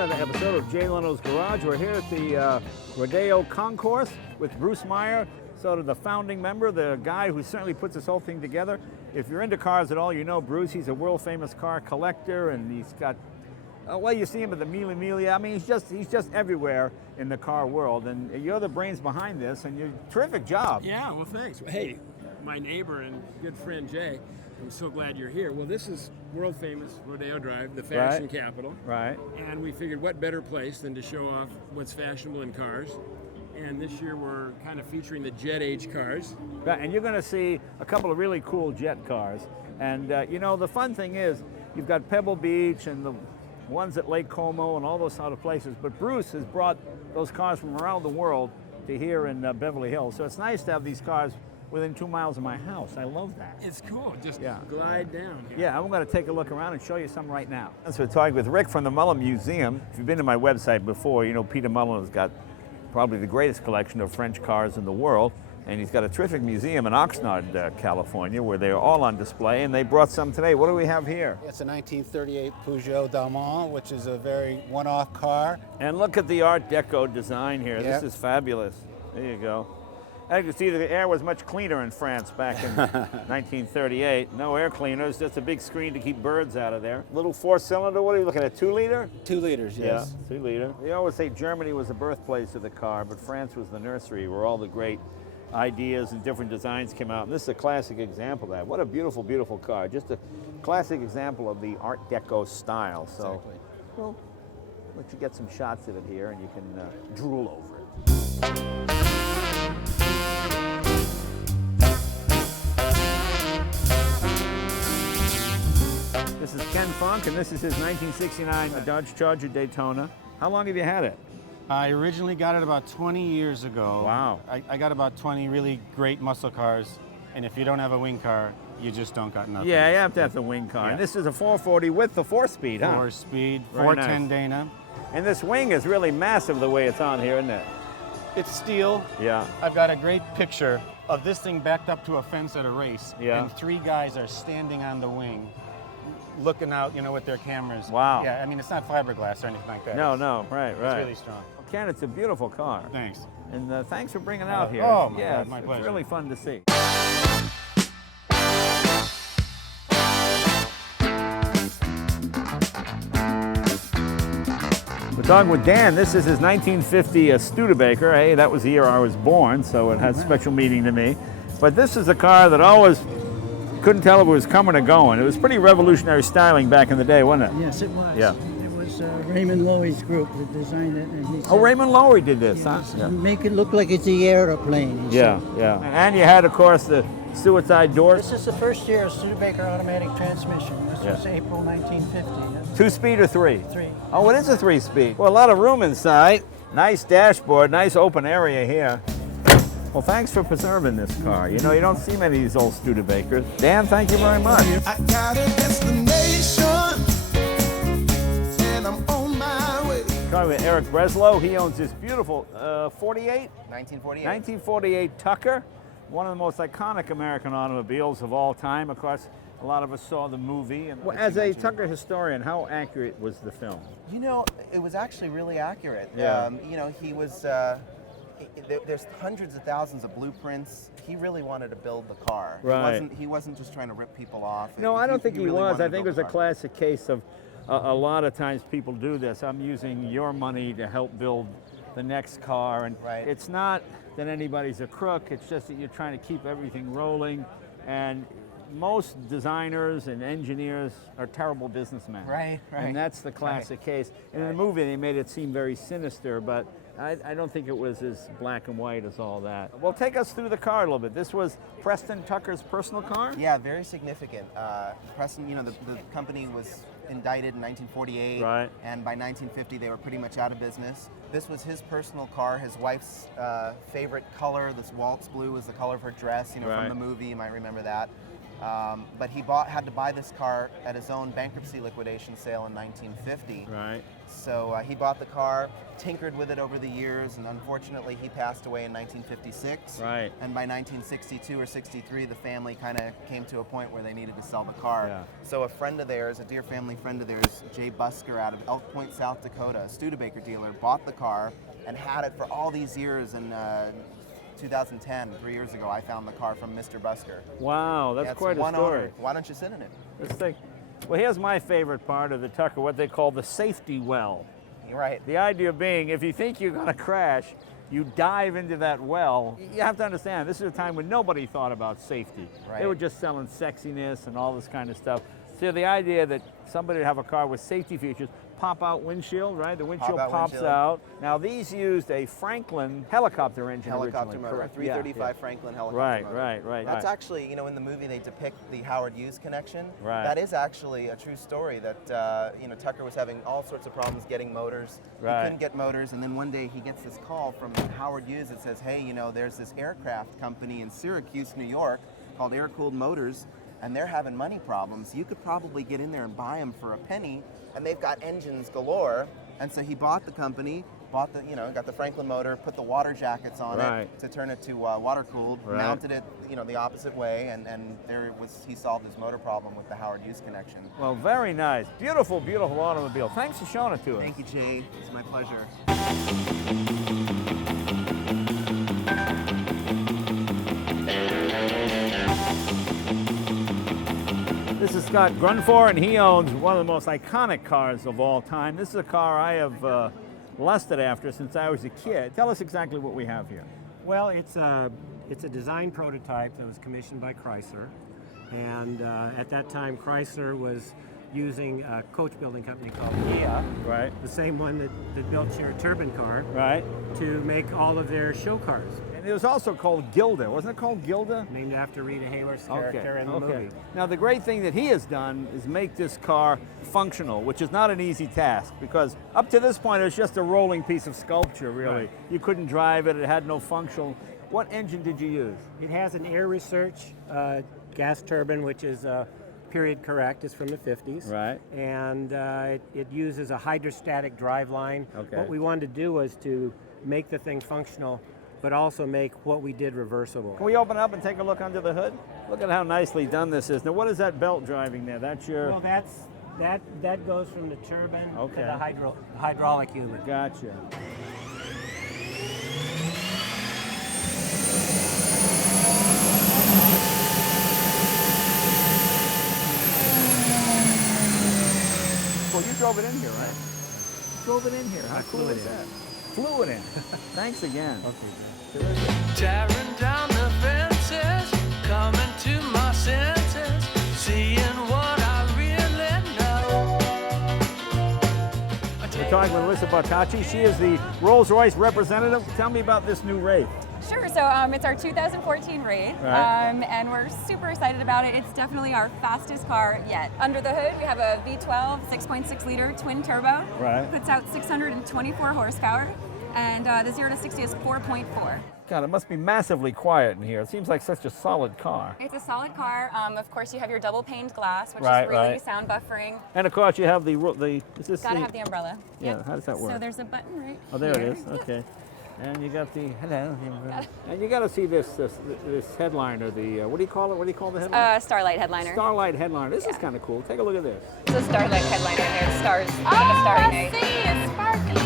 another episode of Jay Leno's Garage. We're here at the Rodeo Concourse with Bruce Meyer, sort of the founding member, the guy who certainly puts this whole thing together. If you're into cars at all, you know Bruce. He's a world-famous car collector, and he's got, well, you see him at the Mille Miglia. I mean, he's just everywhere in the car world, and you're the brains behind this, and you're terrific job. Yeah, well, thanks. Hey, my neighbor and good friend Jay, I'm so glad you're here. Well, this is world famous Rodeo Drive, the fashion capital. Right. And we figured what better place than to show off what's fashionable in cars. And this year we're kind of featuring the jet age cars. Right, and you're going to see a couple of really cool jet cars. And you know, the fun thing is, you've got Pebble Beach and the ones at Lake Como and all those sort of places. But Bruce has brought those cars from around the world to here in Beverly Hills. So it's nice to have these cars within 2 miles of my house. I love that. It's cool. Just glide down here. Yeah, I'm going to take a look around and show you some right now. So we're talking with Rick from the Mullen Museum. If you've been to my website before, you know Peter Mullen has got probably the greatest collection of French cars in the world. And he's got a terrific museum in Oxnard, California, where they're all on display. And they brought some today. What do we have here? It's a 1938 Peugeot Dalmont, which is a very one-off car. And look at the Art Deco design here. Yep. This is fabulous. There you go. As you can see, the air was much cleaner in France back in 1938. No air cleaners, just a big screen to keep birds out of there. Little four-cylinder, what are you looking at, 2 liter? 2 liters, yes. Yeah, 2 liter. They always say Germany was the birthplace of the car, but France was the nursery where all the great ideas and different designs came out. And this is a classic example of that. What a beautiful, beautiful car. Just a classic example of the Art Deco style. So, Exactly. Well, let you get some shots of it here and you can drool over it. This is Ken Funk, and this is his 1969 Dodge Charger Daytona. How long have you had it? I originally got it about 20 years ago. Wow. I got about 20 really great muscle cars, and if you don't have a wing car, you just don't got nothing. Yeah, you have to have the wing car. Yeah. And this is a 440 with the 4-speed, huh? 4-speed, Very 410 nice. Dana. And this wing is really massive the way it's on here, isn't it? It's steel. Yeah. I've got a great picture of this thing backed up to a fence at a race, Yeah. and 3 guys are standing on the wing, looking out, you know, with their cameras. Wow. Yeah, I mean, it's not fiberglass or anything like that. No, It's- no, right. It's really strong. Ken, it's a beautiful car. Thanks. And thanks for bringing it out here. oh, my yeah, God, my it's pleasure. really fun to see. We're talking with Dan. This is his 1950 Studebaker. Hey, that was the year I was born, so it has special meaning to me. But this is a car that always couldn't tell if it was coming or going. It was pretty revolutionary styling back in the day, wasn't it? Yes, it was. Yeah. It was Raymond Loewy's group that designed it, and he said, Oh, Raymond Loewy did this, huh? make it look like it's the aeroplane. he Yeah, said. yeah. And you had, of course, the suicide doors. This is the first year of Studebaker automatic transmission. This Yeah. was April 1950. 2-speed or 3? 3. Oh, it is a 3-speed. Well, a lot of room inside. Nice dashboard, nice open area here. Well, thanks for preserving this car. You know, you don't see many of these old Studebakers. Dan, thank you very much. I got a destination, and I'm on my way. Talking with Eric Breslow. He owns this beautiful 48? 1948. 1948 Tucker, one of the most iconic American automobiles of all time. Of course, a lot of us saw the movie. And as a Tucker historian, how accurate was the film? You know, it was actually really accurate. Yeah. You know, he was, there's hundreds of thousands of blueprints. He really wanted to build the car. Right. He wasn't just trying to rip people off. No, I don't think he really was. wanted I to think it build was a the car. classic case of a lot of times people do this. I'm using your money to help build the next car. And Right. it's not that anybody's a crook. It's just that you're trying to keep everything rolling. And most designers and engineers are terrible businessmen. Right, right. And that's the classic case. In the movie, they made it seem very sinister, but I don't think it was as black and white as all that. Well, take us through the car a little bit. This was Preston Tucker's personal car? Yeah, very significant. Preston, you know, the company was indicted in 1948, Right. and by 1950 they were pretty much out of business. This was his personal car. His wife's favorite color, this waltz blue, was the color of her dress. You know, Right. from the movie, you might remember that. But he had to buy this car at his own bankruptcy liquidation sale in 1950. Right. So he bought the car, tinkered with it over the years, and unfortunately he passed away in 1956. Right. And by 1962 or 63, the family kind of came to a point where they needed to sell the car. Yeah. So a friend of theirs, a dear family friend of theirs, Jay Busker out of Elk Point, South Dakota, a Studebaker dealer, bought the car and had it for all these years. And 2010, 3 years ago, I found the car from Mr. Busker. Wow, that's quite a one story. owner. Why don't you sit in it? Let's think. Well, here's my favorite part of the Tucker, what they call the safety well. You're right. The idea being, if you think you're going to crash, you dive into that well. You have to understand, this is a time when nobody thought about safety. Right. They were just selling sexiness and all this kind of stuff. So the idea that somebody would have a car with safety features, pop-out windshield, right? The windshield Pop-out pops windshield. out. Now these used a Franklin helicopter engine Helicopter originally. motor, Correct. 335 Franklin helicopter Right, motor. right. That's actually, you know, in the movie they depict the Howard Hughes connection. Right. That is actually a true story that, you know, Tucker was having all sorts of problems getting motors. Right. He couldn't get motors, and then one day he gets this call from Howard Hughes that says, hey, you know, there's this aircraft company in Syracuse, New York called Air Cooled Motors, and they're having money problems. You could probably get in there and buy them for a penny, and they've got engines galore. And so he bought the company, got the Franklin motor, put the water jackets on it to turn it to water cooled, mounted it, you know, the opposite way, and he solved his motor problem with the Howard Hughes connection. Well, very nice. Beautiful, beautiful automobile. Thanks for showing it to us. Thank you, Jay. It's my pleasure. This is Scott Grundfor, and he owns one of the most iconic cars of all time. This is a car I have lusted after since I was a kid. Tell us exactly what we have here. Well, it's a design prototype that was commissioned by Chrysler, and at that time Chrysler was using a coach building company called Ghia, Right. the same one that built your Turbine car, Right. to make all of their show cars, And it was also called Gilda. Wasn't it called Gilda? named after Rita Hayworth's character in the movie. Now the great thing that he has done is make this car functional, which is not an easy task because up to this point it was just a rolling piece of sculpture, really. Right. You couldn't drive it, it had no functional. What engine did you use? It has an air research gas turbine, which is period correct, is from the 50s. Right. And it uses a hydrostatic drive line. Okay. What we wanted to do was to make the thing functional, but also make what we did reversible. Can we open up and take a look under the hood? Look at how nicely done this is. Now what is that belt driving there? That's your... Well, that goes from the turbine Okay. to the hydraulic unit. Gotcha. Well, you drove it in here, right? Drove it in here. How cool is that? Flew it in. Thanks again. Terrific. Tearing down the fences, coming to my senses, seeing what I really know. We're talking with Alyssa Bartacci. She is the Rolls-Royce representative. Tell me about this new Wraith. Sure, so it's our 2014 Wraith, Right. and we're super excited about it. It's definitely our fastest car yet. Under the hood, we have a V12 6.6 liter twin turbo. Right. Puts out 624 horsepower, and the 0 to 60 is 4.4. God, it must be massively quiet in here. It seems like such a solid car. It's a solid car. Of course, you have your double paned glass, which Right, is really right. sound buffering. And of course, you have the is this Gotta the, have the umbrella. Yeah, Yep. how does that work? So there's a button right Oh, there it here. is. Okay. And you got the hello. And you got to see this headliner. The what do you call it? What do you call the headliner? Starlight headliner. Starlight headliner. This is kind of cool. Take a look at this. It's a starlight headliner, and there's stars. It's like a starry night. It's sparkly.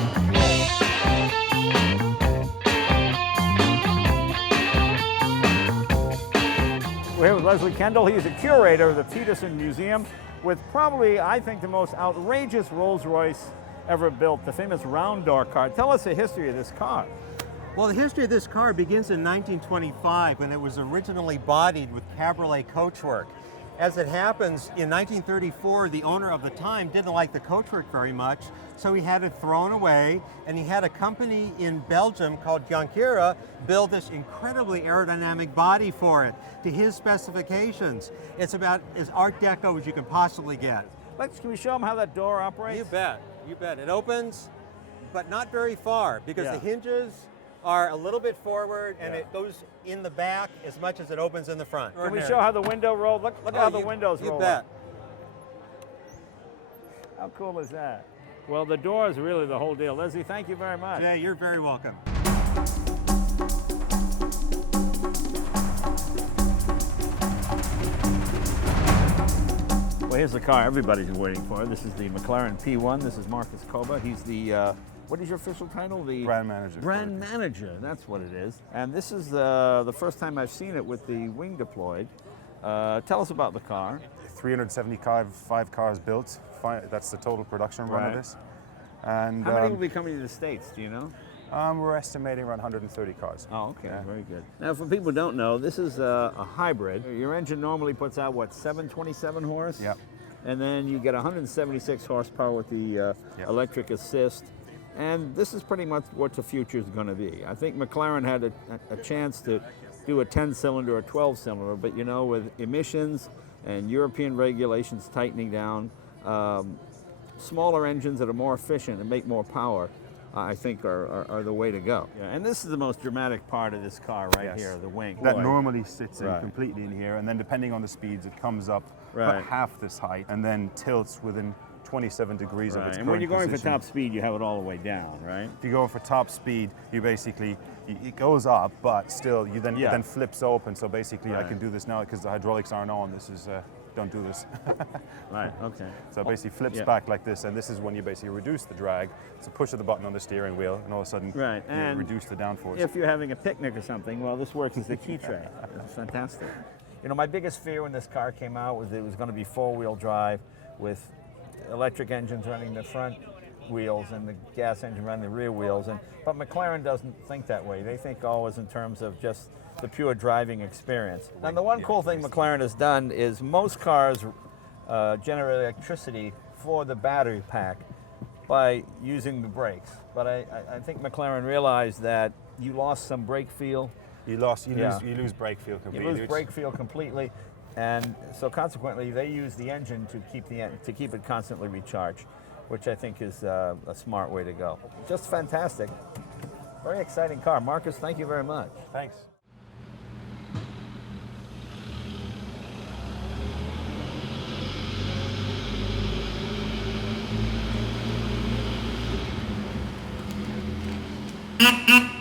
We're here with Leslie Kendall. He's a curator of the Peterson Museum with probably, I think, the most outrageous Rolls-Royce ever built, the famous round door car. Tell us the history of this car. Well, the history of this car begins in 1925 when it was originally bodied with cabriolet coachwork. As it happens, in 1934, the owner of the time didn't like the coachwork very much, so he had it thrown away, and he had a company in Belgium called Curator build this incredibly aerodynamic body for it to his specifications. It's about as Art Deco as you can possibly get. Can we show them how that door operates? You bet, you bet. It opens, but not very far because Yeah. the hinges are a little bit forward, and it goes in the back as much as it opens in the front. Can we show how the window rolls? Look how the windows roll. You bet. How cool is that? Well, the door is really the whole deal. Leslie, thank you very much. Jay, you're very welcome. Well, here's the car everybody's waiting for. This is the McLaren P1. This is Marcus Koba. He's the, what is your official title? The brand manager. Brand manager, that's what it is. And this is the first time I've seen it with the wing deployed. Tell us about the car. 375 cars built. That's the total production run of this. And how many will be coming to the States, do you know? We're estimating around 130 cars. Oh, okay, very good. Now, for people who don't know, this is a hybrid. Your engine normally puts out, what, 727 horse? Yep. And then you get 176 horsepower with the electric assist. And this is pretty much what the future is going to be. I think McLaren had a chance to do a 10-cylinder or 12-cylinder, but you know, with emissions and European regulations tightening down, smaller engines that are more efficient and make more power, I think are the way to go. Yeah, and this is the most dramatic part of this car right here, the wing. That normally sits in completely in here, and then depending on the speeds, it comes up about half this height and then tilts within 27 degrees of its And when you're going position. for top speed, you have it all the way down, right? If you go for top speed, you basically, it goes up, but still, it then flips open. So basically, I can do this now because the hydraulics aren't on. This is, don't do this. Right, okay. So it basically flips back like this, and this is when you basically reduce the drag. It's a push of the button on the steering wheel, and all of a sudden, you reduce the downforce. If you're having a picnic or something, well, this works as the key tray. It's fantastic. You know, my biggest fear when this car came out was it was going to be four-wheel drive with electric engines running the front wheels and the gas engine running the rear wheels. But McLaren doesn't think that way. They think always in terms of just the pure driving experience. And the one cool thing McLaren has done is most cars generate electricity for the battery pack by using the brakes. But I think McLaren realized that you lost some brake feel. You lose brake feel completely. You lose brake feel completely. And so consequently, they use the engine to keep it constantly recharged, which I think is a smart way to go. Just fantastic. Very exciting car. Marcus, thank you very much. Thanks. Mm-hmm.